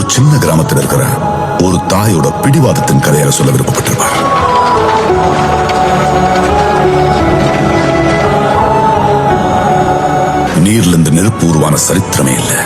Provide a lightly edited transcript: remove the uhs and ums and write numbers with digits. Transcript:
ஒரு சின்ன கிராமத்தில் இருக்கிற ஒரு தாயோட பிடிவாதத்தின் கதையாக சொல்ல விருப்பப்பட்டிருப்பார். நீர்ல இருந்து நெருப்பு உருவான சரித்திரமே இல்லை.